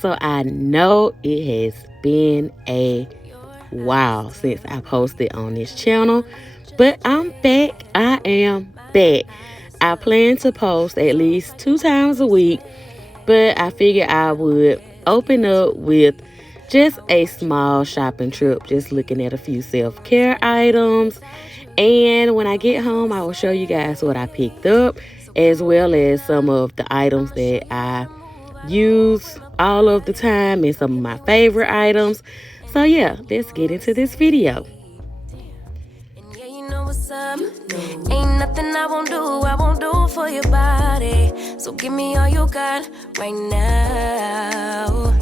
So I know it has been a while since I posted on this channel, but I'm back. I am back. I plan to post at least 2 times a week, but I figured I would open up with just a small shopping trip, just looking at a few self-care items. And when I get home, I will show you guys what I picked up, as well as some of the items that I use all of the time and some of my favorite items. So yeah, let's get into this video. Ain't nothing I won't do for your body. So give me all you got right now.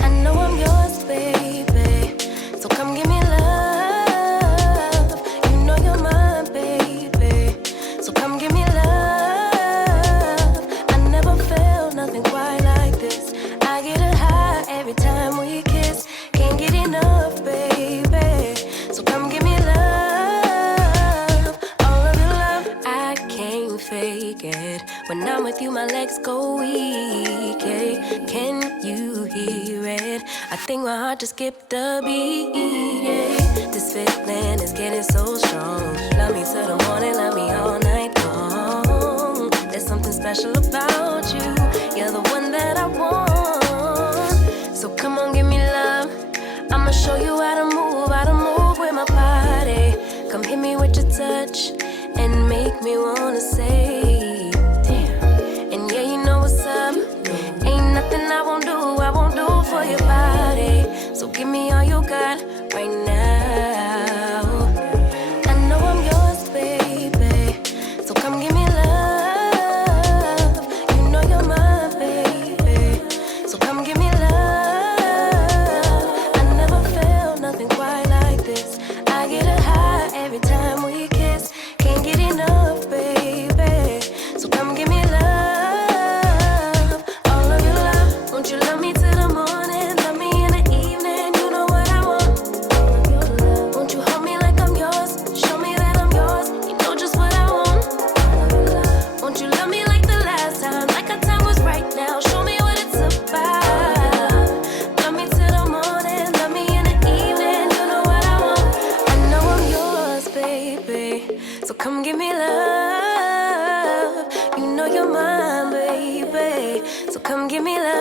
I know I'm yours, baby. So come give me love. You know you're mine, baby. So come give me love. I never felt nothing quite like this. I get a high every time we kiss. Can't get enough, baby. So come give me love. Fake it. When I'm with you, my legs go weak. Can you hear it? I think my heart just skipped a beat. This feeling is getting so strong. Love me till the morning, love me all night long. There's something special about you. You're the one that I want. So come on, give me love. I'ma show you how to move with my body. Come hit me with your touch and make me wanna say, damn. And yeah, you know what's up. Ain't nothing I won't do for your body. So give me all you got right now. I know I'm yours, baby. So come give me love. You know you're mine, baby. So come give me love. I never felt nothing quite like this. I get a high every time we kiss. Can't get enough, baby. So come give me love. All of your love. Won't you love me till the morning? Love me in the evening. You know what I want. Won't you hold me like I'm yours? Show me that I'm yours. You know just what I want. Won't you love me like the last time? Like our time was right now. Show me what it's about. Love me till the morning. Love me in the evening. You know what I want. I know I'm yours, baby. So come give me love. You know you're mine, baby. So come give me love.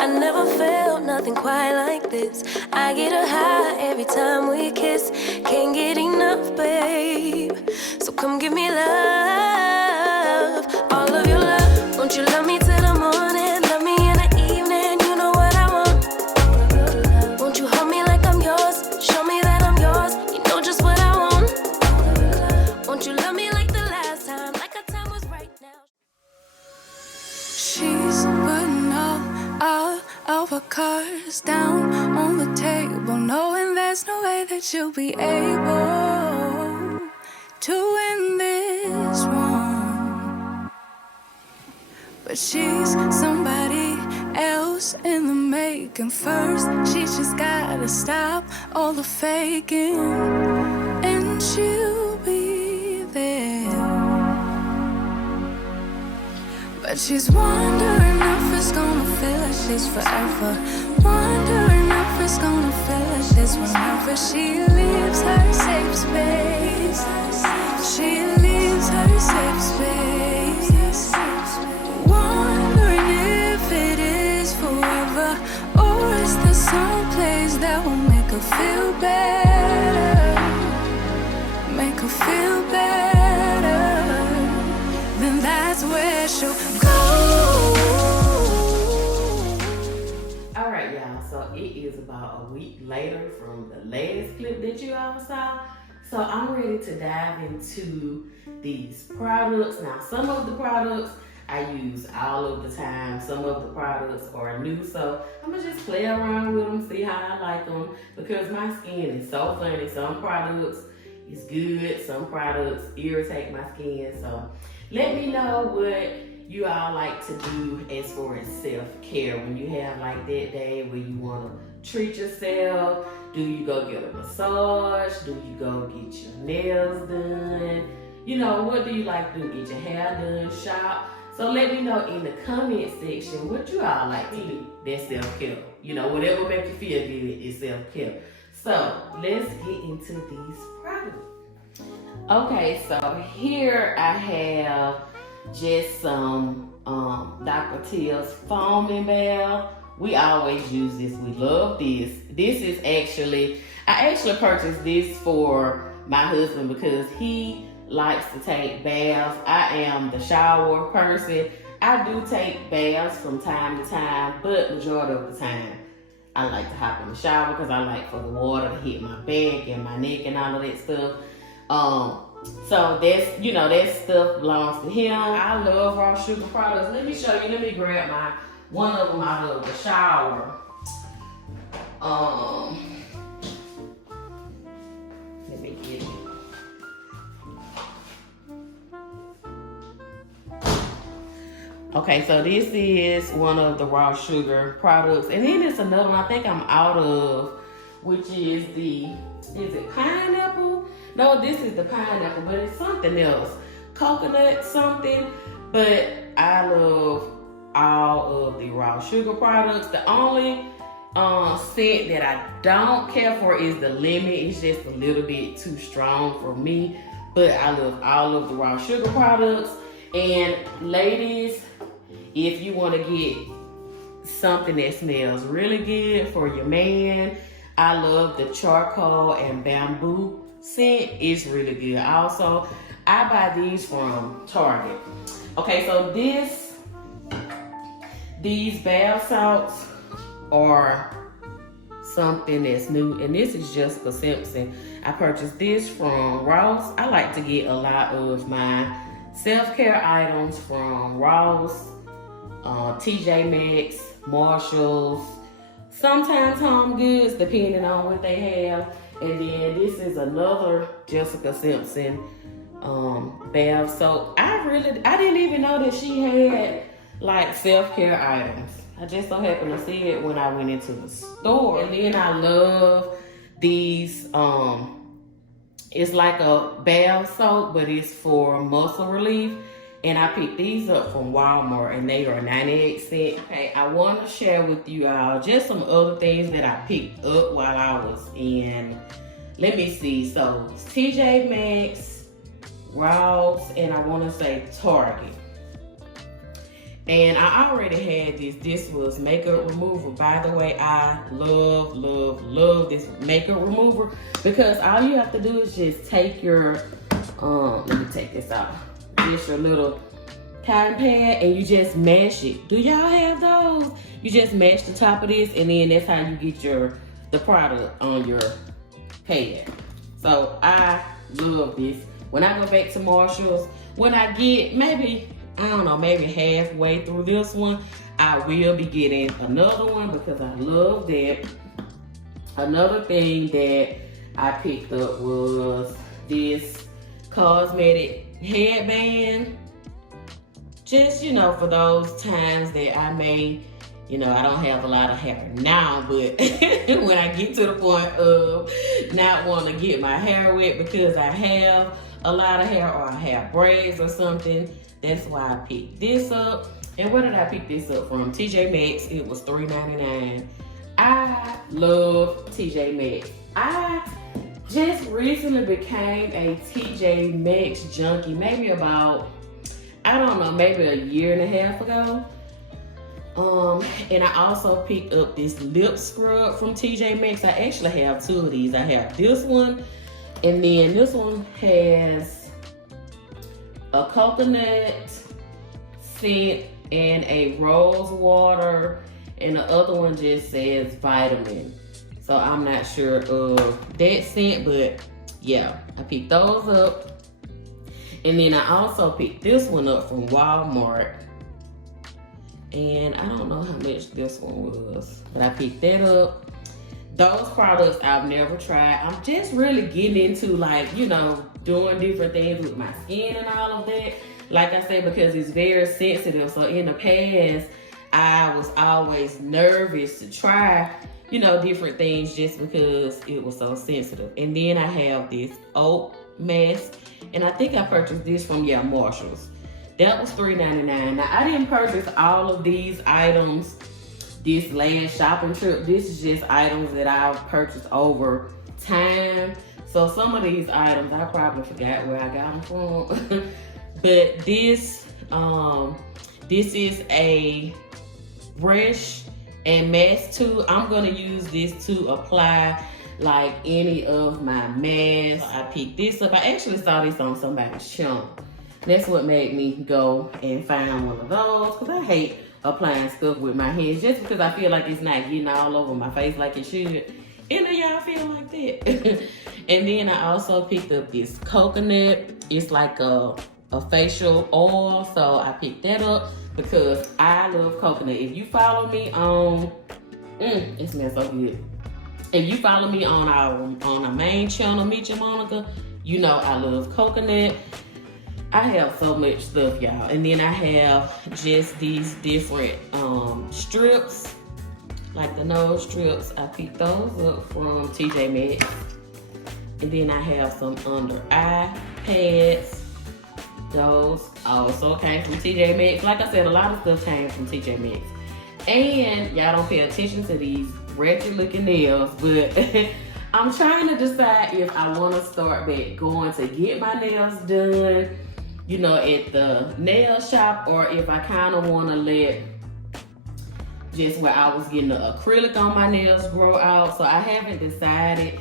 I never felt nothing quite like this. I get a high every time we kiss. Can't get enough, babe. So come give me love. All of your love. Won't you love me till the morning? Love me in the evening. You know what I want. Won't you hold me like I'm yours? Show me that I'm yours. You know just what I want. Won't you love me like the last time? Like our time was right now. She's putting all of her cards down on the table, knowing there's no way that she'll be able to win this one. But she's somebody else in the making. First, she just gotta stop all the faking, and she'll be there. But she's wondering if it's gonna feel like this forever. Wondering if it's gonna feel like this whenever she leaves her safe space. She leaves her safe space. Wondering if it is forever, or is there some place that will make her feel better? Make her feel better. Then that's where she'll go. Alright y'all, so it is about a week later from the latest clip that you all saw. So I'm ready to dive into these products. Now some of the products I use all of the time. Some of the products are new, so I'm gonna just play around with them, see how I like them, because my skin is so funny. Some products is good, some products irritate my skin. So let me know what you all like to do as far as self-care when you have like that day where you want to treat yourself. Do you go get a massage? Do you go get your nails done? You know, what do you like to do? Get your hair done, shop? So let me know in the comment section what you all like to do that's self-care. You know, whatever makes you feel good is self-care. So let's get into these products. Okay, so here I have just some Dr. Till's foaming bath. We always use this. We love this. This is I actually purchased this for my husband because he likes to take baths. I am the shower person. I do take baths from time to time, but majority of the time I like to hop in the shower because I like for the water to hit my back and my neck and all of that stuff. So that stuff belongs to him. I love raw sugar products. Let me show you. Let me grab one of them out of the shower. Let me get it. Okay, so this is one of the raw sugar products. And then there's another one I think I'm out of, which is is it pineapple? No, this is the pineapple, but it's something else. Coconut something. But I love all of the raw sugar products. The only scent that I don't care for is the lemon. It's just a little bit too strong for me. But I love all of the raw sugar products. And ladies, if you want to get something that smells really good for your man, I love the charcoal and bamboo scent. It's really good. Also, I buy these from Target. Okay, so these bath salts are something that's new, and this is Jessica Simpson. I purchased this from Ross. I like to get a lot of my self-care items from Ross, TJ Maxx, Marshalls, sometimes Home Goods, depending on what they have. And then this is another Jessica Simpson bath soap. I didn't even know that she had like self-care items. I just so happened to see it when I went into the store. And then I love these, it's like a bath soap, but it's for muscle relief. And I picked these up from Walmart, and they are 98 cents. Okay, I want to share with you all just some other things that I picked up while I was in, let me see. So it's TJ Maxx, Ross, and I want to say Target. And I already had this. This was makeup remover. By the way, I love this makeup remover because all you have to do is just take your, let me take this out. Just your little cotton pad and you just mash it. Do y'all have those? You just mash the top of this and then that's how you get the product on your pad. So I love this. When I go back to Marshall's, when I get maybe halfway through this one, I will be getting another one because I love that. Another thing that I picked up was this cosmetic headband. Just, for those times that I may, I don't have a lot of hair now, but when I get to the point of not wanting to get my hair wet because I have a lot of hair or I have braids or something, that's why I picked this up. And where did I pick this up from? TJ Maxx. It was $3.99. I love TJ Maxx. I just recently became a TJ Maxx junkie, maybe about, maybe a year and a half ago. And I also picked up this lip scrub from TJ Maxx. I actually have two of these. I have this one, and then this one has a coconut scent and a rose water, and the other one just says vitamin. So I'm not sure of that scent, but yeah, I picked those up. And then I also picked this one up from Walmart. And I don't know how much this one was, but I picked that up. Those products I've never tried. I'm just really getting into doing different things with my skin and all of that. Like I said, because it's very sensitive. So in the past, I was always nervous to try different things just because it was so sensitive. And then I have this oat mask, and I think I purchased this from Marshall's. That was $3.99. Now, I didn't purchase all of these items this last shopping trip. This is just items that I've purchased over time. So some of these items, I probably forgot where I got them from. But this is a brush and mask tool. I'm gonna use this to apply like any of my masks. I picked this up. I actually saw this on somebody's channel. That's what made me go and find one of those, because I hate applying stuff with my hands just because I feel like it's not getting all over my face like it should. And then y'all feel like that. And then I also picked up this coconut. It's like a facial oil, so I picked that up because I love coconut. If you follow me on, it smells so good. If you follow me on our main channel, me Jemonica, you know I love coconut. I have so much stuff, y'all. And then I have just these different strips, like the nose strips. I picked those up from TJ Maxx. And then I have some under eye pads. Those also came from TJ Maxx. Like I said, a lot of stuff came from TJ Maxx. And y'all don't pay attention to these wretched looking nails, but I'm trying to decide if I want to start back going to get my nails done, you know, at the nail shop, or if I kind of want to let just where I was getting the acrylic on my nails grow out. So I haven't decided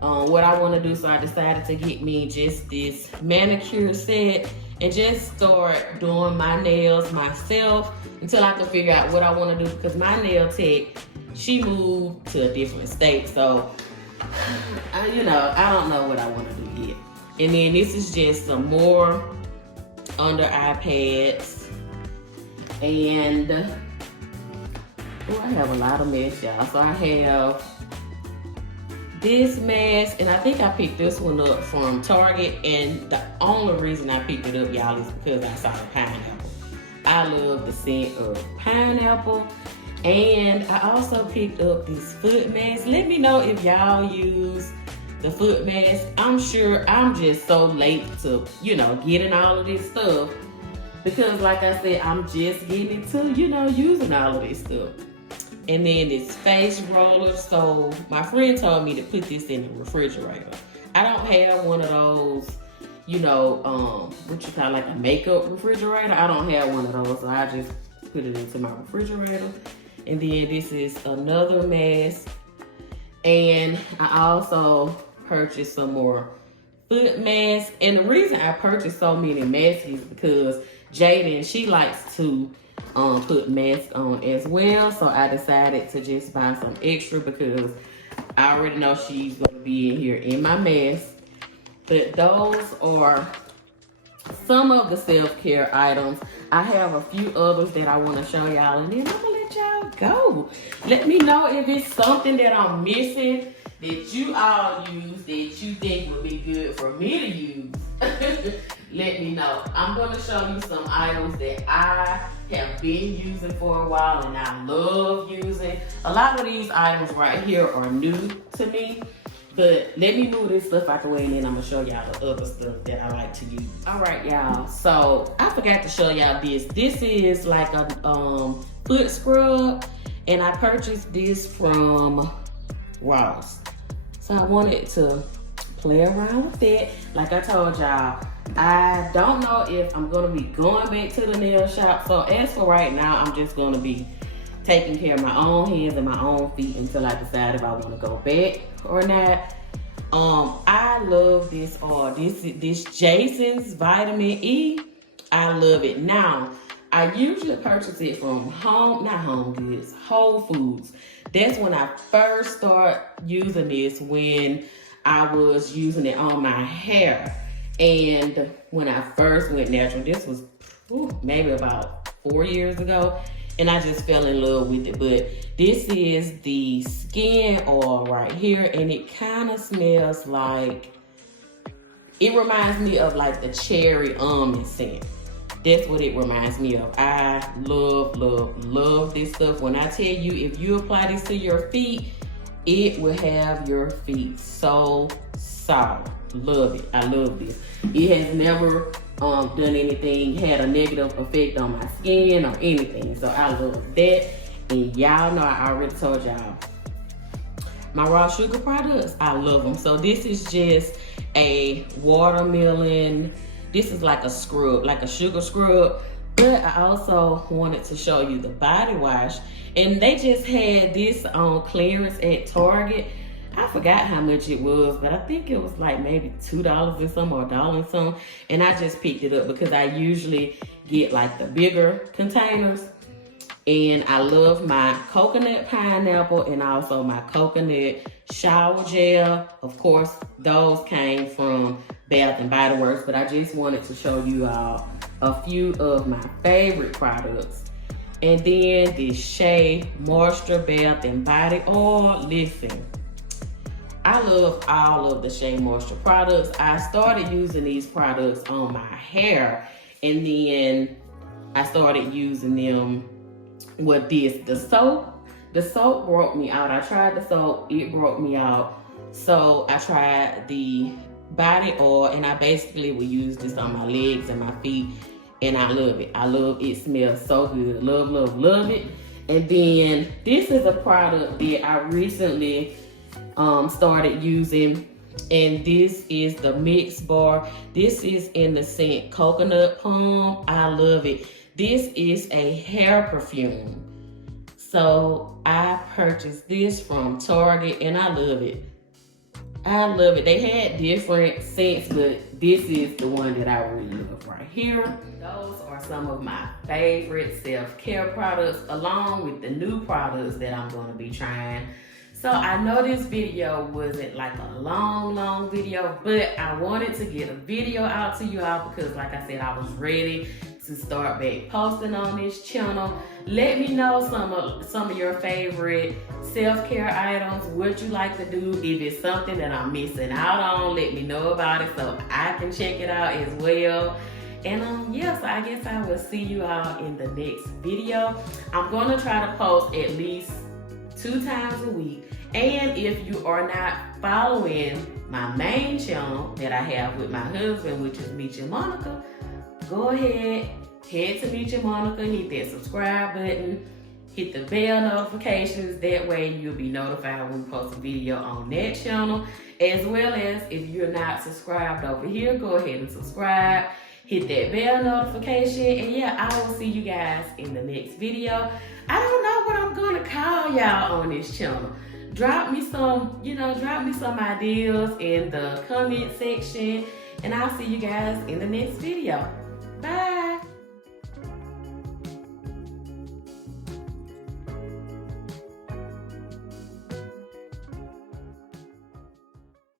what I want to do. So I decided to get me just this manicure set and just start doing my nails myself until I can figure out what I want to do, because my nail tech, she moved to a different state. So, I don't know what I want to do yet. And then this is just some more under eye pads. And, I have a lot of masks, y'all. So I have this mask, and I think I picked this one up from Target, and the only reason I picked it up, y'all, is because I saw the pineapple. I love the scent of pineapple. And I also picked up this foot mask. Let me know if y'all use the foot mask. I'm sure I'm just so late to, getting all of this stuff, because like I said, I'm just getting into, using all of this stuff. And then this face roller. So my friend told me to put this in the refrigerator. I don't have one of those, like a makeup refrigerator. I don't have one of those, so I just put it into my refrigerator. And then this is another mask. And I also purchased some more foot masks. And the reason I purchased so many masks is because Jaden, she likes to put masks on as well. So I decided to just buy some extra because I already know she's going to be in here in my mask. But those are some of the self-care items. I have a few others that I want to show y'all, and then I'm going to let y'all go. Let me know if it's something that I'm missing that you all use that you think would be good for me to use. Let me know. I'm going to show you some items that I have been using for a while and I love using. A lot of these items right here are new to me, but let me move this stuff out the way and then I'm going to show y'all the other stuff that I like to use. All right, y'all. So I forgot to show y'all this. This is like a foot scrub, and I purchased this from Ross. So I wanted to play around with it. Like I told y'all, I don't know if I'm gonna be going back to the nail shop. So as for right now, I'm just gonna be taking care of my own hands and my own feet until I decide if I wanna go back or not. I love this oil. This Jason's Vitamin E. I love it. Now, I usually purchase it from Whole Foods. That's when I first started using this, when I was using it on my hair. And when I first went natural, this was maybe about 4 years ago, and I just fell in love with it. But this is the skin oil right here, and it kind of smells like, it reminds me of like the cherry almond scent. That's what it reminds me of. I love, love, love this stuff. When I tell you, if you apply this to your feet, it will have your feet so soft. Love it. I love this. It has never done anything, had a negative effect on my skin or anything. So I love that. And y'all know I already told y'all, my raw sugar products, I love them. So this is just a watermelon. This is like a scrub, like a sugar scrub. But I also wanted to show you the body wash. And they just had this on clearance at Target. I forgot how much it was, but I think it was like maybe $2 and some or $1 and some. And I just picked it up because I usually get like the bigger containers. And I love my coconut pineapple and also my coconut shower gel. Of course, those came from Bath and Body Works, but I just wanted to show you all a few of my favorite products. And then this Shea Moisture Bath and Body Oil. Listen, I love all of the Shea Moisture products. I started using these products on my hair, and then I started using them with the soap broke me out. I tried the soap, it broke me out. So I tried the body oil, and I basically will use this on my legs and my feet, and I love it. I love it. It smells so good. Love, love, love it. And then this is a product that I recently started using, and this is the Mix Bar. This is in the scent Coconut Palm. I love it. This is a hair perfume. So I purchased this from Target, and I love it. I love it. They had different scents, but this is the one that I really love right here. Those are some of my favorite self-care products, along with the new products that I'm going to be trying. So I know this video wasn't like a long video, but I wanted to get a video out to you all because, like I said, I was ready to start back posting on this channel. Let me know some of your favorite self-care items, what you like to do. If it's something that I'm missing out on, let me know about it so I can check it out as well. And yeah, so I guess I will see you all in the next video. I'm gonna try to post at least 2 times a week. And if you are not following my main channel that I have with my husband, which is Jemonica, go ahead, head to Jemonica, hit that subscribe button, hit the bell notifications. That way you'll be notified when we post a video on that channel. As well as if you're not subscribed over here, go ahead and subscribe, hit that bell notification. And yeah, I will see you guys in the next video. I don't know what I'm gonna call y'all on this channel. Drop me some ideas in the comment section, and I'll see you guys in the next video. Bye.